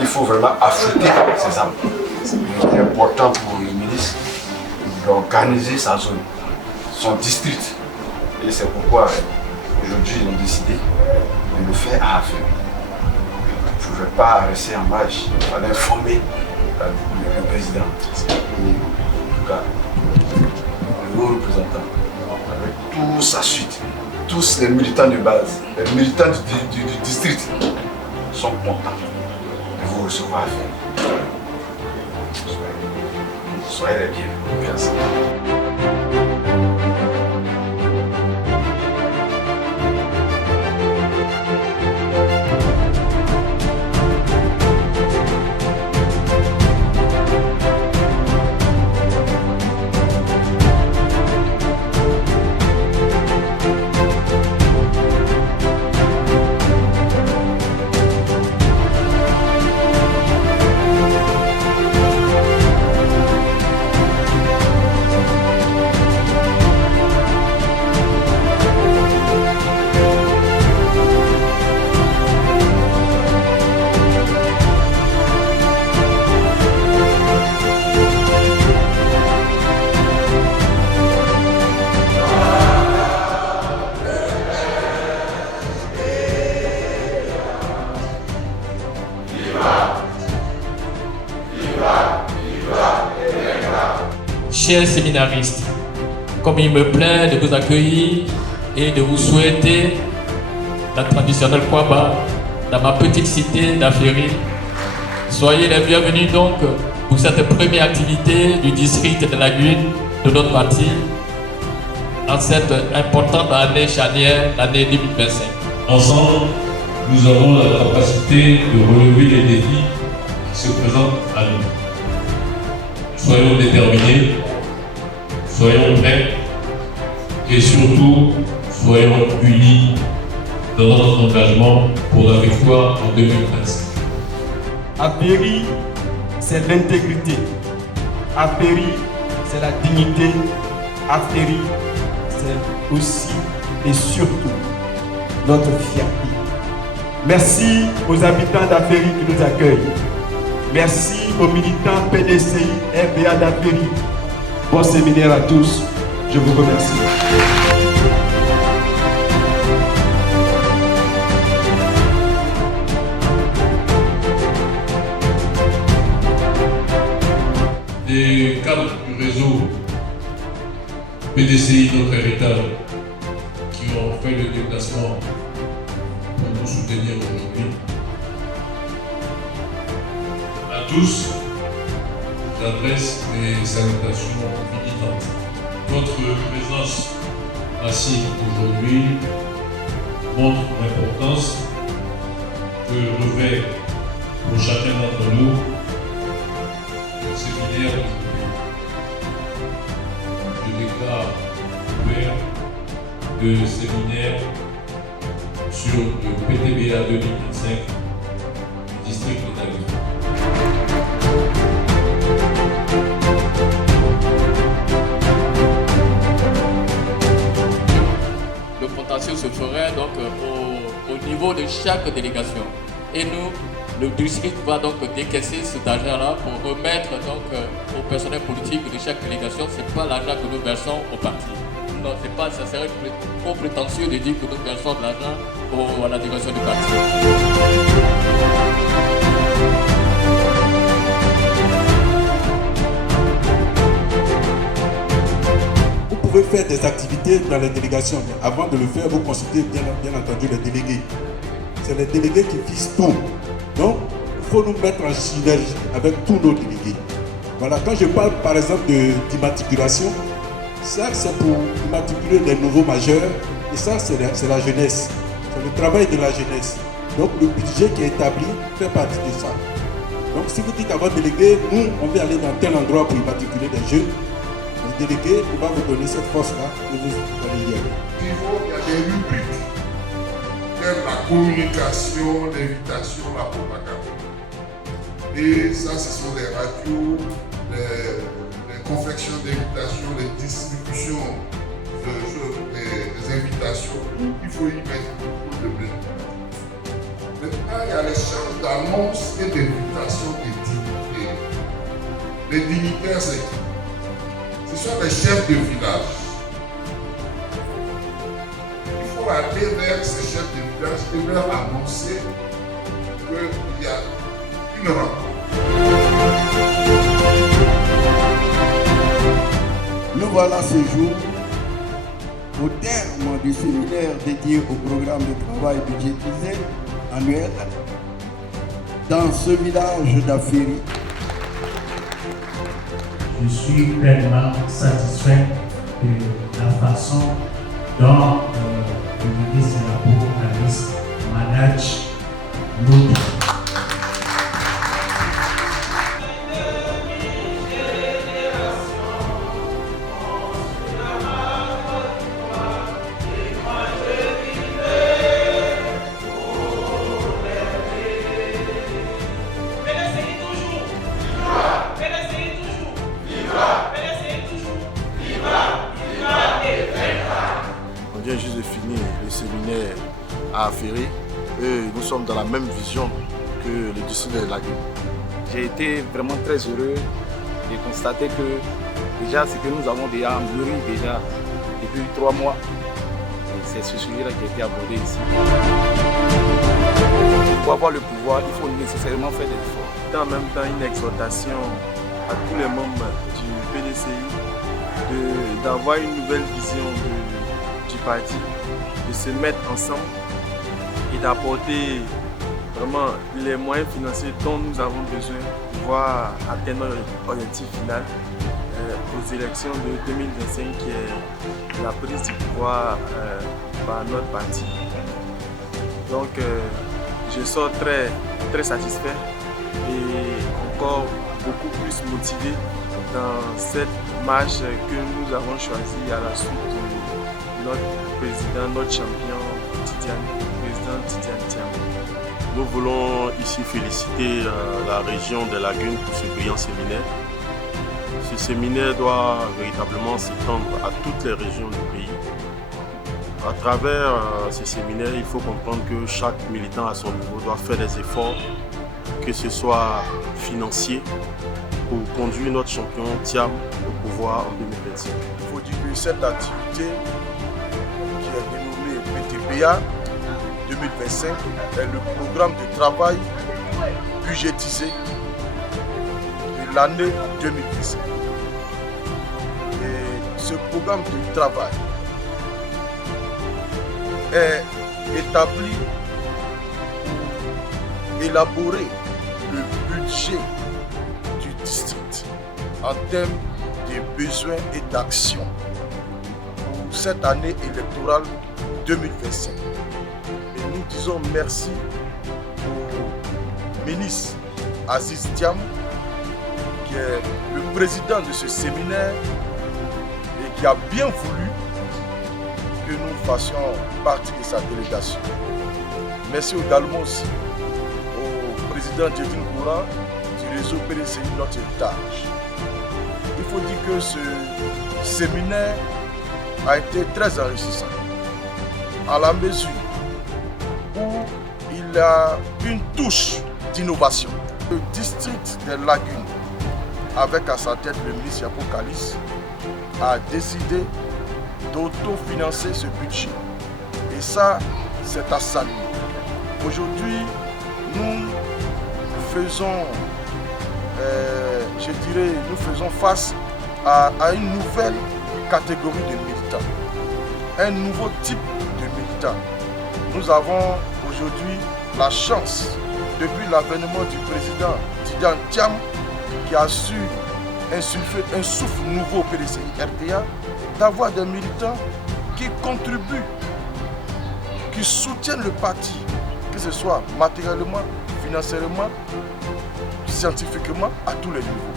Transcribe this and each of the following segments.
Il faut vraiment affûter ces armes. C'est important pour le ministre d'organiser sa zone, son district. Et c'est pourquoi aujourd'hui ils ont décidé de le faire à Affaire. Je ne pouvais pas rester en marge, il fallait informer le président. Et en tout cas, le haut représentant, avec toute sa suite, tous les militants de base, les militants du district sont contents de vous recevoir à Affaire. Soyez les bienvenus. Merci. Chers séminaristes, comme il me plaît de vous accueillir et de vous souhaiter la traditionnelle Kwaba dans ma petite cité d'Aféry, soyez les bienvenus donc pour cette première activité du district de Lagune de notre parti en cette importante année charnière, l'année 2025. Ensemble, nous avons la capacité de relever les défis qui se présentent à nous. Soyons déterminés, soyons prêts et surtout soyons unis dans notre engagement pour la victoire en 2025. Aféry, c'est l'intégrité. Aféry, c'est la dignité. Aféry, c'est aussi et surtout notre fierté. Merci aux habitants d'Aféry qui nous accueillent. Merci aux militants PDCI, RBA d'Aféry. Bon séminaire à tous. Je vous remercie. Les cadres du réseau PDCI, notre héritage, qui ont fait le déplacement pour nous soutenir aujourd'hui. À tous, j'adresse mes salutations militantes. Votre présence assise aujourd'hui montre l'importance que revêt pour chacun d'entre nous le séminaire d'aujourd'hui. Je déclare ouvert le séminaire sur le PTBA 2025 du district de Lagune. Le potentiel se ferait donc au niveau de chaque délégation. Et nous, le district va donc décaisser cet argent-là pour remettre donc au personnel politique de chaque délégation. Ce n'est pas l'argent que nous versons au parti. Non, c'est pas, ça serait trop prétentieux de dire que nous versons de l'argent à la délégation du parti. Vous pouvez faire des activités dans les délégations, mais avant de le faire, vous consultez bien entendu les délégués. C'est les délégués qui fixent tout. Donc, il faut nous mettre en synergie avec tous nos délégués. Voilà, quand je parle par exemple d'immatriculation, ça c'est pour immatriculer les nouveaux majeurs, et ça c'est la jeunesse, c'est le travail de la jeunesse. Donc le budget qui est établi fait partie de ça. Donc si vous dites à votre délégué, nous on veut aller dans tel endroit pour immatriculer des jeunes, le délégué va vous donner cette force-là et vous allez y aller. Il y a des rubriques telles la communication, l'invitation, la propagande. Et ça, ce sont les radios, les confections d'invitations, les distributions des invitations. Il faut y mettre beaucoup de blé. Maintenant, il y a les chefs d'annonce et d'invitation des dignitaires. Les dignitaires, c'est qui? Ce sont les chefs de village. Il faut aller vers ces chefs de village et leur annoncer qu'il y a une rencontre. Nous voilà ce jour au terme du séminaire dédié au programme de travail budgétisé annuel dans ce village d'Aféry. Je suis pleinement satisfait de la façon dont le ministre Apocalypse manage notre. On vient juste de finir le séminaire à Aféry et nous sommes dans la même vision que le district de Lagunes. J'ai été vraiment très heureux de constater que déjà ce que nous avons déjà mûri déjà depuis 3 mois, c'est ce sujet-là qui a été abordé ici. Pour avoir le pouvoir, il faut nécessairement faire des efforts. C'est en même temps une exhortation à tous les membres du PDCI d'avoir une nouvelle vision du parti, de se mettre ensemble et d'apporter vraiment les moyens financiers dont nous avons besoin pour pouvoir atteindre notre objectif final aux élections de 2025 qui est la prise du pouvoir par notre parti. Donc je sors très satisfait et encore beaucoup plus motivé dans cette marche que nous avons choisie à la suite de notre président, notre champion Tidiane, le président Tidiane Thiam. Nous voulons ici féliciter la région de Lagunes pour ce brillant séminaire. Ce séminaire doit véritablement s'étendre à toutes les régions du pays. À travers ce séminaire, il faut comprendre que chaque militant à son niveau doit faire des efforts, que ce soit financier, pour conduire notre champion Thiam au pouvoir en 2025. Il faut dire que cette activité qui est dénommée PTPA 2025 est le programme de travail budgétisé de l'année 2025. Et ce programme de travail est établi pour élaborer le budget du district en termes de besoins et d'actions pour cette année électorale 2025. Et nous disons merci au ministre Aziz Thiam, qui est le président de ce séminaire et qui a bien voulu que nous fassions partie de sa délégation. Merci également aussi au président Djedine Koura du réseau PDCI Notre Héritage. Il faut dire que ce séminaire a été très enrichissant à la mesure où il a une touche d'innovation. Le district des Lagunes, avec à sa tête le ministre Apocalypse, a décidé d'autofinancer ce budget. Et ça, c'est à saluer. Aujourd'hui, nous faisons, nous faisons face à une nouvelle catégorie de militants, un nouveau type de militants. Nous avons aujourd'hui la chance, depuis l'avènement du président Tidiane Thiam, qui a su insuffler un souffle nouveau au PDCI RTA, d'avoir des militants qui contribuent, qui soutiennent le parti, que ce soit matériellement, financièrement, scientifiquement, à tous les niveaux.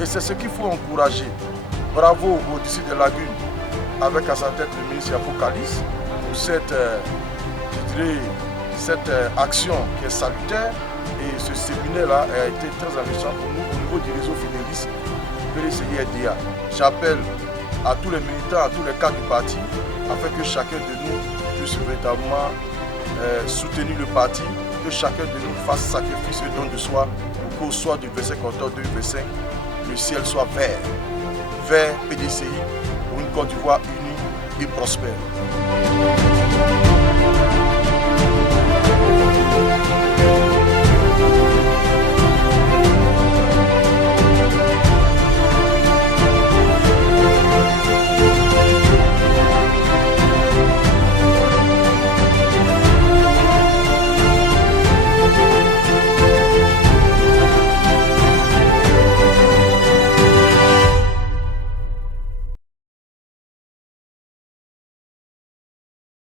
Et c'est ce qu'il faut encourager. Bravo au district de Lagunes, avec à sa tête le ministre Apocalypse, pour cette action qui est salutaire. Et ce séminaire-là a été très enrichissant pour nous au niveau du réseau fédéraliste PDCI RDA. J'appelle à tous les militants, à tous les cadres du parti, afin que chacun de nous puisse véritablement soutenir le parti que chacun de nous fasse sacrifice et don de soi pour qu'au soir du verset 14 2025, le ciel soit vert. Vert PDCI pour une Côte d'Ivoire unie et prospère.